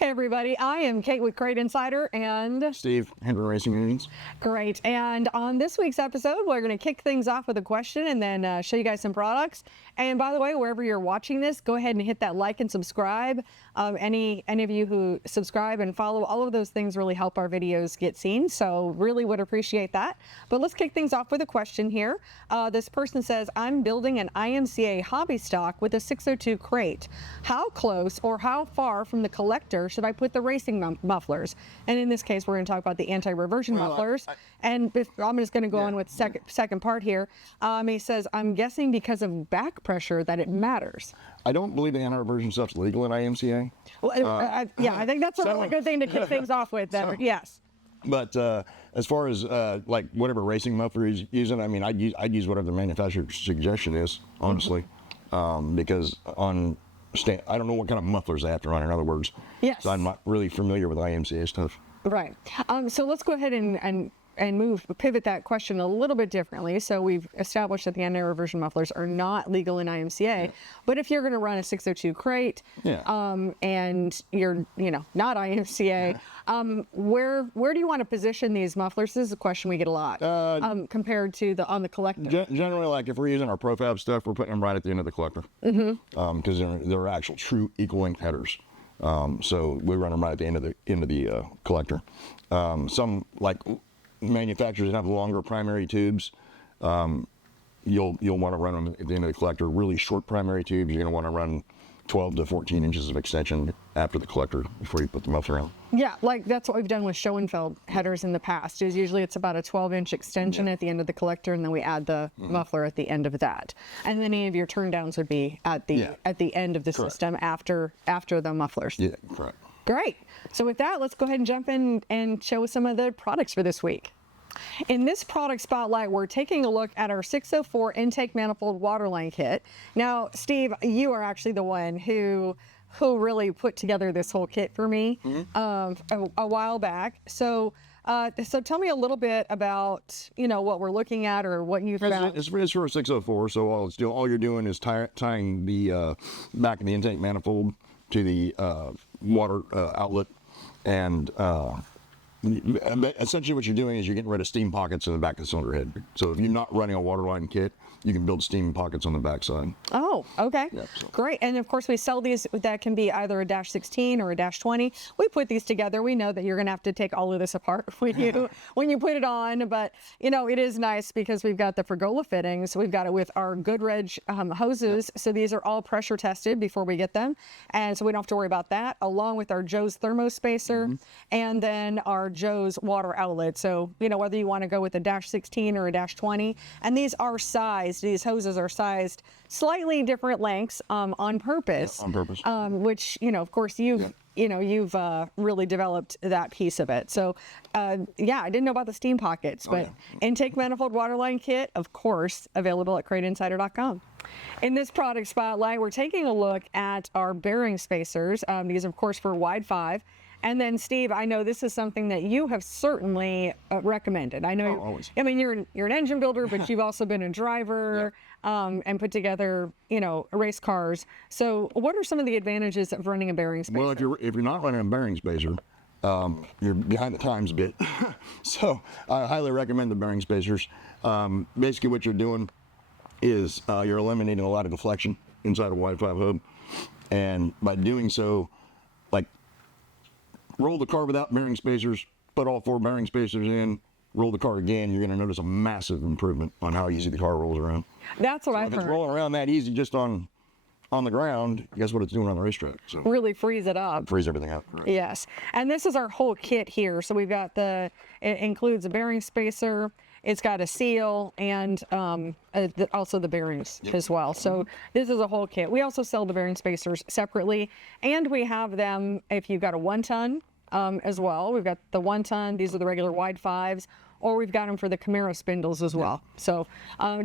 Hey everybody, I am Kate with Crate Insider and Steve, Hendry Racing Unions. Great. And on this week's episode, we're going to kick things off with a question and then show you guys some products. And by the way, wherever you're watching this, go ahead and hit that like and subscribe. Any of you who subscribe and follow, all of those things really help our videos get seen. So really would appreciate that. But let's kick things off with a question here. This person says, I'm building an IMCA hobby stock with a 602 crate. How close or how far from the collector should I put the racing mufflers? And in this case, we're going to talk about the anti-reversion mufflers. And I'm just going to go on with second part here. He says, I'm guessing because of back pressure that it matters. I don't believe the anti-reversion stuff's legal in IMCA. Well, yeah, I think that's a really good thing to kick things off with. Yes. But as far as like whatever racing muffler he's using, I mean, I'd use whatever the manufacturer's suggestion is, honestly, because I don't know what kind of mufflers they have to run, in other words. Yes. So I'm not really familiar with IMCA stuff. Right. So let's go ahead and pivot that question a little bit differently. So we've established that the anti-reversion mufflers are not legal in IMCA, but if you're going to run a 602 crate, and you're not IMCA, where do you want to position these mufflers? This is a question we get a lot compared to on the collector. Generally, like if we're using our profab stuff, we're putting them right at the end of the collector because they're actual true equal length headers. So we run them right at the end of the collector. Some like manufacturers that have longer primary tubes, you'll want to run them at the end of the collector. Really short primary tubes, you're going to want to run 12 to 14 inches of extension after the collector before you put the muffler on. Yeah, like that's what we've done with Schoenfeld headers in the past. Is usually it's about a 12-inch extension at the end of the collector, and then we add the muffler at the end of that. And then any of your turn downs would be at the end of the system after the mufflers. Yeah, correct. Great. So with that, let's go ahead and jump in and show some of the products for this week. In this product spotlight, we're taking a look at our 604 intake manifold waterline kit. Now, Steve, you are actually the one who really put together this whole kit for me a while back. So tell me a little bit about what we're looking at or what you found. It's for a 604, so all you're doing is tying the back of the intake manifold to the water outlet, and essentially what you're doing is you're getting rid of steam pockets in the back of the cylinder head. So if you're not running a waterline kit, you can build steam pockets on the backside. Oh, okay. Yeah, Great. And of course we sell these that can be either a -16 or a -20. We put these together. We know that you're going to have to take all of this apart when you put it on, but it is nice because we've got the Pergola fittings. We've got it with our Goodrich hoses. So these are all pressure tested before we get them. And so we don't have to worry about that, along with our Joe's thermo spacer and then our Joe's water outlet. So, whether you want to go with a -16 or a -20, and these are sized, these hoses are sized slightly different lengths on purpose. Yeah, on purpose. Which, of course, you've really developed that piece of it. So, I didn't know about the steam pockets, but intake manifold waterline kit, of course, available at CrateInsider.com. In this product spotlight, we're taking a look at our bearing spacers. These, of course, for wide 5. And then, Steve, I know this is something that you have certainly recommended. I know, always. I mean, you're an engine builder, but you've also been a driver and put together, race cars. So, what are some of the advantages of running a bearing spacer? Well, if you're not running a bearing spacer, you're behind the times a bit. So, I highly recommend the bearing spacers. Basically, what you're doing is you're eliminating a lot of deflection inside a wide 5 hub, and by doing so, roll the car without bearing spacers, put all 4 bearing spacers in, roll the car again, you're going to notice a massive improvement on how easy the car rolls around. That's what I've heard. If it's rolling around that easy just on the ground, guess what it's doing on the racetrack? So really freeze it up. Freeze everything up. Right. Yes. And this is our whole kit here. So we've got it includes a bearing spacer, it's got a seal, and also the bearings as well. So this is a whole kit. We also sell the bearing spacers separately, and we have them if you've got a 1-ton as well. We've got the 1-ton. These are the regular wide 5s, or we've got them for the Camaro spindles as well. So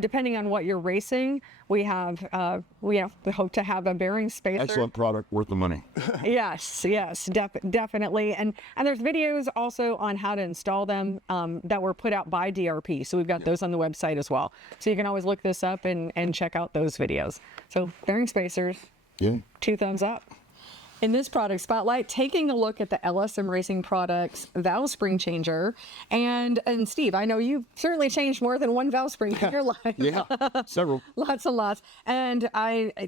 depending on what you're racing, we hope to have a bearing spacer. Excellent product, worth the money. Yes, definitely. And there's videos also on how to install them that were put out by DRP. So we've got those on the website as well. So you can always look this up and check out those videos. So bearing spacers, 2 thumbs up. In this product spotlight, taking a look at the LSM Racing Products valve spring changer. And Steve, I know you've certainly changed more than one valve spring in your life. Yeah, several. Lots and lots. And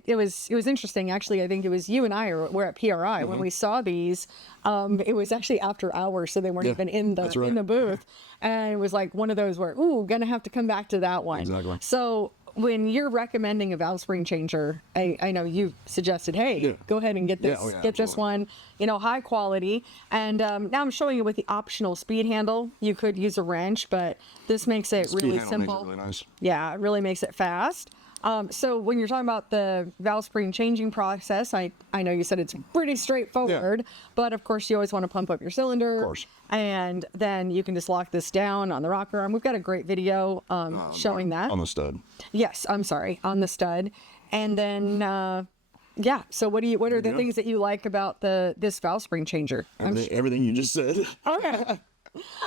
it was interesting. Actually, I think it was you and I were at PRI when we saw these. It was actually after hours, so they weren't even in the booth. And it was like one of those where, ooh, gonna have to come back to that one. Exactly. So when you're recommending a valve spring changer, I know you suggested, hey, go ahead and get this, this one, high quality. And now I'm showing you with the optional speed handle. You could use a wrench, but this makes it really simple. Makes it really nice. Yeah, it really makes it fast. So when you're talking about the valve spring changing process, I know you said it's pretty straightforward, but of course you always want to pump up your cylinder. Of course. And then you can just lock this down on the rocker arm. We've got a great video showing that. On the stud. Yes, I'm sorry, on the stud. And then, so what are the things that you like about this valve spring changer? Everything you just said. Okay.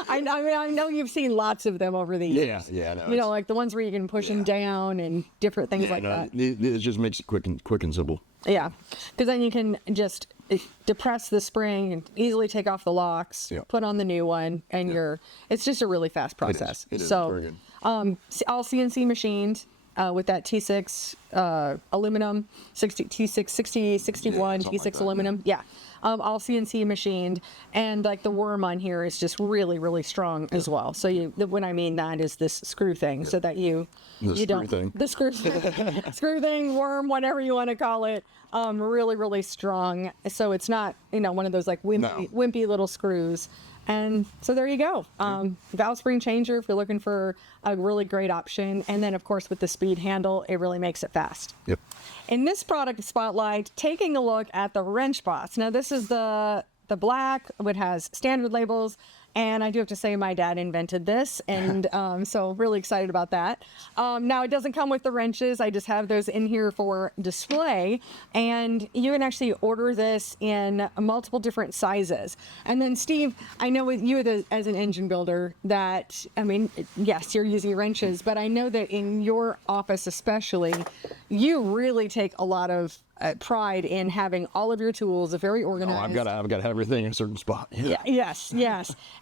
I know you've seen lots of them over the years. Yeah. No, like the ones where you can push them down and different things like that. It just makes it quick and simple. Yeah, because then you can just depress the spring and easily take off the locks, put on the new one, and it's just a really fast process. It is so, very good. All CNC machined with that T6 aluminum, T6 60, 61, T6 like that, aluminum. Yeah. All CNC machined, and like the worm on here is just really, really strong as well. So when I mean that is this screw thing, so that the screw thing, worm, whatever you want to call it, really, really strong. So it's not one of those like wimpy little screws. And so there you go. Valve spring changer if you're looking for a really great option. And then, of course, with the speed handle, it really makes it fast. Yep. In this product spotlight, taking a look at the wrench boss. Now, this is the black. It has standard labels. And I do have to say my dad invented this, and so really excited about that. Now, it doesn't come with the wrenches. I just have those in here for display, and you can actually order this in multiple different sizes. And then, Steve, I know with you as an engine builder that, yes, you're using wrenches, but I know that in your office especially, you really take a lot of pride in having all of your tools very organized. I've got to have everything in a certain spot. Yes.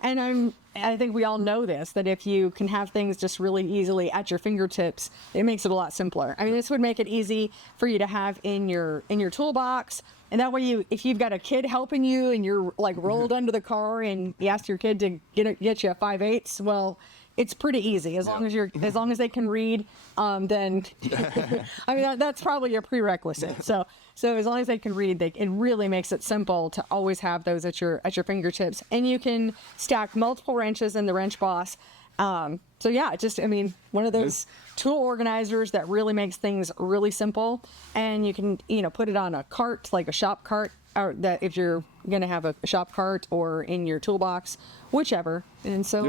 And I think we all know this, that if you can have things just really easily at your fingertips, it makes it a lot simpler. This would make it easy for you to have in your toolbox. And that way, if you've got a kid helping you and you're like rolled under the car and you ask your kid to get you a 5/8, well, it's pretty easy as long as they can read. Then that's probably a prerequisite. So as long as they can read, it really makes it simple to always have those at your fingertips, and you can stack multiple wrenches in the wrench boss. One of those tool organizers that really makes things really simple, and you can put it on a cart, like a shop cart, or that if you're going to have a shop cart or in your toolbox, whichever. And so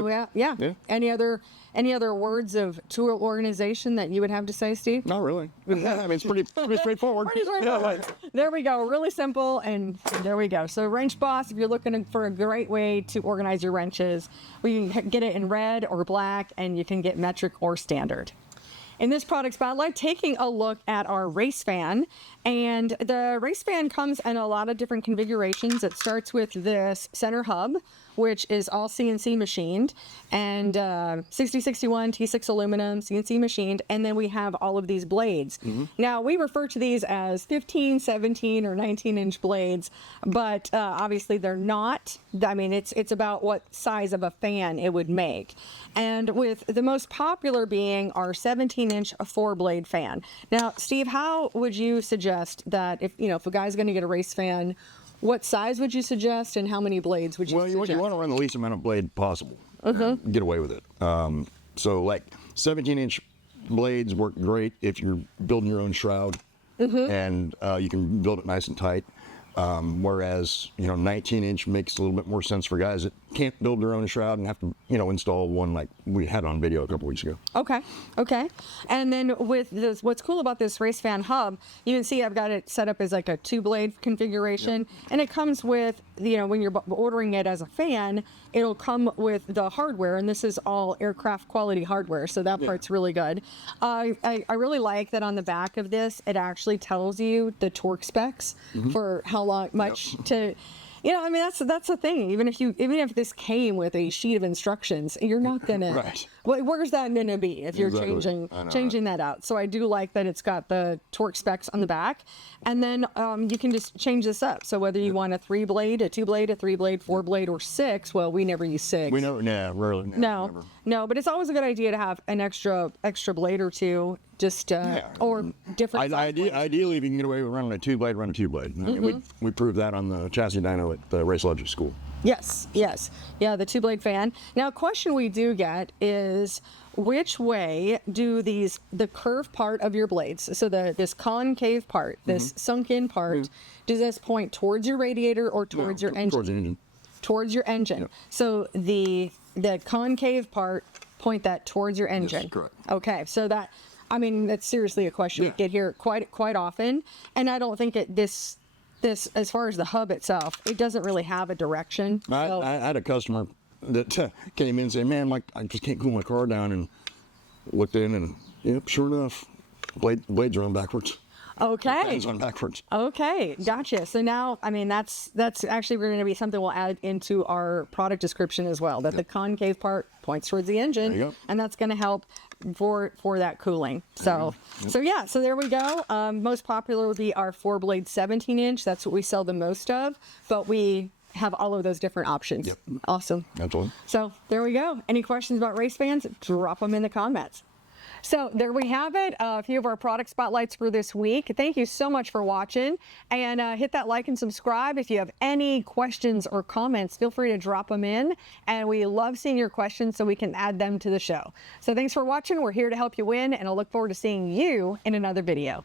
Any other words of tool organization that you would have to say, Steve? Not really. It's pretty straightforward. There we go. Really simple, and there we go. So Wrench Boss, if you're looking for a great way to organize your wrenches, we can get it in red or black, and you can get metric or standard. In this product spotlight, taking a look at our race fan. And the race fan comes in a lot of different configurations. It starts with this center hub, which is all CNC machined, and 6061 T6 aluminum, CNC machined, and then we have all of these blades. Now, we refer to these as 15, 17, or 19-inch blades, but obviously they're not. It's about what size of a fan it would make. And with the most popular being our 17-inch 4-blade fan. Now, Steve, how would you suggest that if a guy's going to get a race fan, what size would you suggest, and how many blades would you suggest? Well, you want to run the least amount of blade possible. Get away with it. So like 17-inch blades work great if you're building your own shroud, and you can build it nice and tight. Whereas 19-inch makes a little bit more sense for guys that can't build their own shroud and have to, install one like we had on video a couple weeks ago. Okay. And then with this, what's cool about this race fan hub, you can see I've got it set up as like a 2-blade configuration, and it comes with, when you're ordering it as a fan, it'll come with the hardware, and this is all aircraft quality hardware, so that part's really good. I really like that on the back of this, it actually tells you the torque specs for how much to. That's the thing. Even if this came with a sheet of instructions, you're not gonna. Right. Well, where's that gonna be if you're Exactly. changing that out? So I do like that it's got the torque specs on the back, and then you can just change this up. So whether you want a 3-blade, a 2-blade, a 3-blade, 4-blade, or 6. Well, we never use 6. We never, rarely. Never. No, but it's always a good idea to have an extra blade or two, just or different. Ideally, if you can get away with running a 2-blade, run a 2-blade. We proved that on the chassis dyno at the Race Logic School. Yes. Yeah, the 2-blade fan. Now, a question we do get is, which way do the curved part of your blades, so this concave part, this sunk-in part, does this point towards your radiator or towards your engine? Towards the engine. Towards your engine. Yep. So the concave part, point that towards your engine. Yes, correct. Okay, so that's seriously a question we get here quite often, and I don't think this as far as the hub itself, it doesn't really have a direction. I had a customer that came in and said, "Man, I just can't cool my car down," and looked in and yep, sure enough, blades run backwards. Okay. Fans run backwards. Okay, gotcha. So now, that's actually going to be something we'll add into our product description as well, that the concave part points towards the engine, There you go. and that's going to help for that cooling. So there we go. Most popular would be our 4-blade 17-inch. That's what we sell the most of, but we have all of those different options. Yep. Awesome. Absolutely. So there we go. Any questions about race fans? Drop them in the comments. So there we have it, a few of our product spotlights for this week. Thank you so much for watching, and hit that like and subscribe. If you have any questions or comments, feel free to drop them in, and we love seeing your questions so we can add them to the show. So thanks for watching. We're here to help you win, and I'll look forward to seeing you in another video.